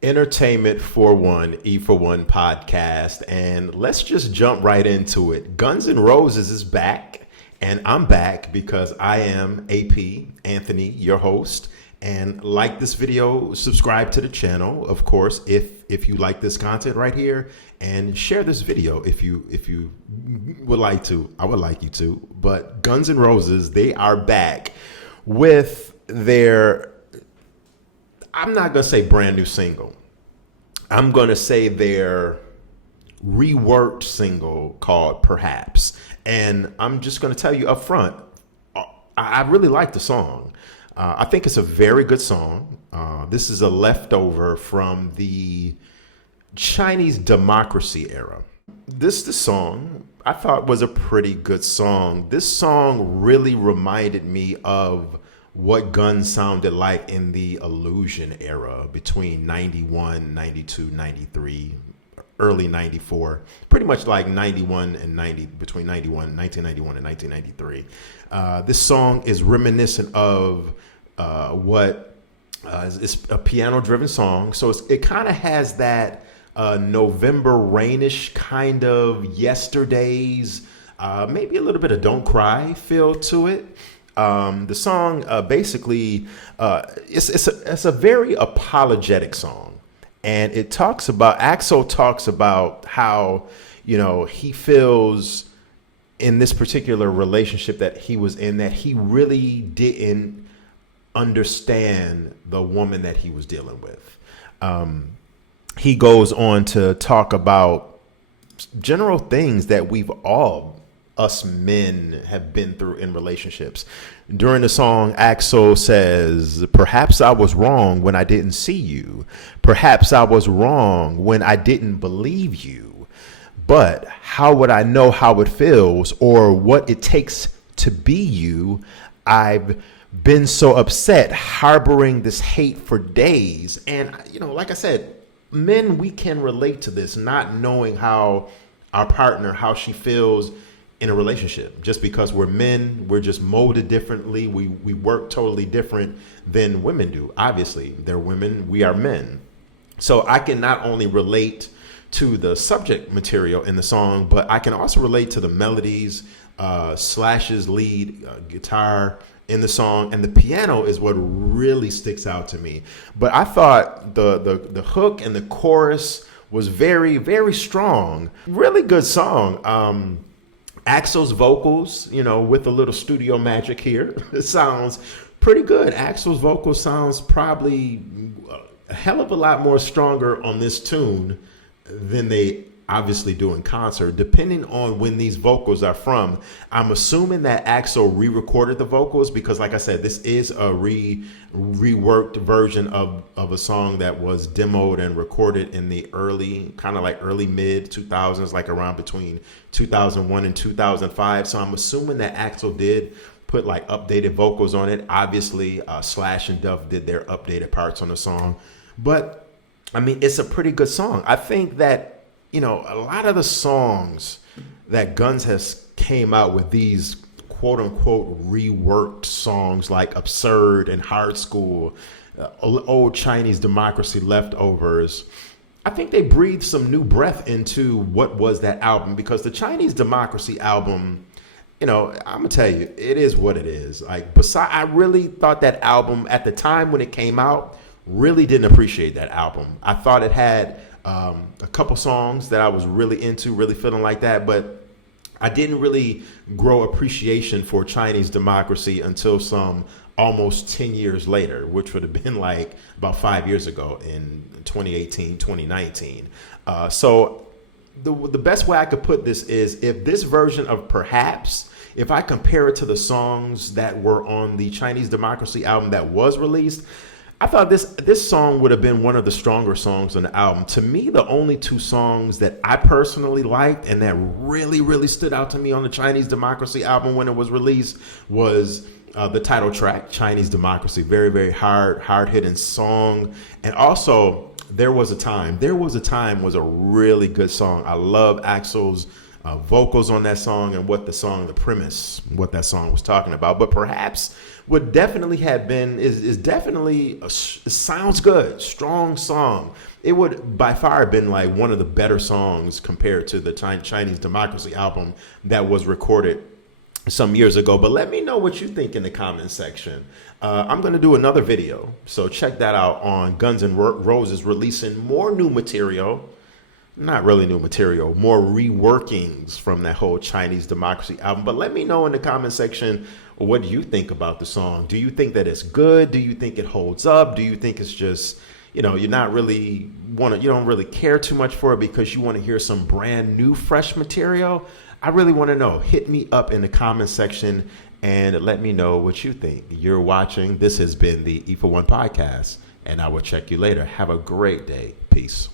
Entertainment for One, E for One podcast, and let's just jump right into it. Guns N' Roses is back, and I'm back because I am AP Anthony, your host. And like this video, subscribe to the channel, of course, if you like this content right here, and share this video if you would like to. I would like you to. But Guns N' Roses, they are back with their, I'm not going to say brand new single. I'm going to say their reworked single called Perhaps. And I'm just going to tell you up front, I really like the song. I think it's a very good song. This is a leftover from the Chinese democracy era. The song I thought was a pretty good song. This song really reminded me of what Guns sounded like in the Illusion era between 91, 92, 93, early 94, pretty much like 91 and 90, between 1991 and 1993. This song is reminiscent of what is a piano driven song. So it kind of has that November rainish kind of Yesterdays, maybe a little bit of Don't Cry feel to it. The song basically it's a very apologetic song, and it talks about Axel talks about how he feels in this particular relationship that he was in that he really didn't understand the woman that he was dealing with. He goes on to talk about general things that us men have been through in relationships. During the song, Axel says, "Perhaps I was wrong when I didn't see you. Perhaps I was wrong when I didn't believe you. But how would I know how it feels or what it takes to be you? I've been so upset, harboring this hate for days." And, like I said, men, we can relate to this, not knowing how our partner, how she feels in a relationship. Just because we're men, we're just molded differently. We work totally different than women do. Obviously, they're women, we are men. So I can not only relate to the subject material in the song, but I can also relate to the melodies, Slash's lead guitar in the song, and the piano is what really sticks out to me. But I thought the hook and the chorus was very, very strong. Really good song. Axel's vocals, with a little studio magic here, it sounds pretty good. Axel's vocal sounds probably a hell of a lot more stronger on this tune than they obviously do in concert, depending on when these vocals are from. I'm assuming that Axel re-recorded the vocals because, like I said, this is a reworked version of a song that was demoed and recorded in the early mid 2000s, like around between 2001 and 2005. So I'm assuming that Axel did put like updated vocals on it. Obviously, Slash and Duff did their updated parts on the song, but I mean, it's a pretty good song. I think that a lot of the songs that Guns has came out with, these quote unquote reworked songs like Absurd and Hard School, old Chinese democracy leftovers, I think they breathed some new breath into what was that album, because the Chinese democracy album, I'm gonna tell you, it is what it is. Like, I really thought that album at the time when it came out, really didn't appreciate that album. I thought it had a couple songs that I was really into, really feeling like that, but I didn't really grow appreciation for Chinese democracy until some almost 10 years later, which would have been like about 5 years ago in 2018, 2019. So the best way I could put this is, if this version of Perhaps, if I compare it to the songs that were on the Chinese democracy album that was released, I thought this song would have been one of the stronger songs on the album. To me, the only two songs that I personally liked and that really, really stood out to me on the Chinese Democracy album when it was released was the title track, Chinese Democracy. Very, very hard-hitting song. And also, There Was a Time. There Was a Time was a really good song. I love Axel's vocals on that song and the premise, what that song was talking about. But perhaps would definitely have been is definitely it sounds good, strong song. It would by far have been like one of the better songs compared to the Chinese Democracy album that was recorded some years ago. But let me know what you think in the comment section. I'm going to do another video, so check that out on Guns N' Roses releasing more new material. Not really new material, more reworkings from that whole Chinese Democracy album. But let me know in the comment section, what do you think about the song? Do you think that it's good? Do you think it holds up? Do you think it's just, you don't really care too much for it because you want to hear some brand new, fresh material? I really want to know. Hit me up in the comment section and let me know what you think. You're watching. This has been the E for One podcast, and I will check you later. Have a great day. Peace.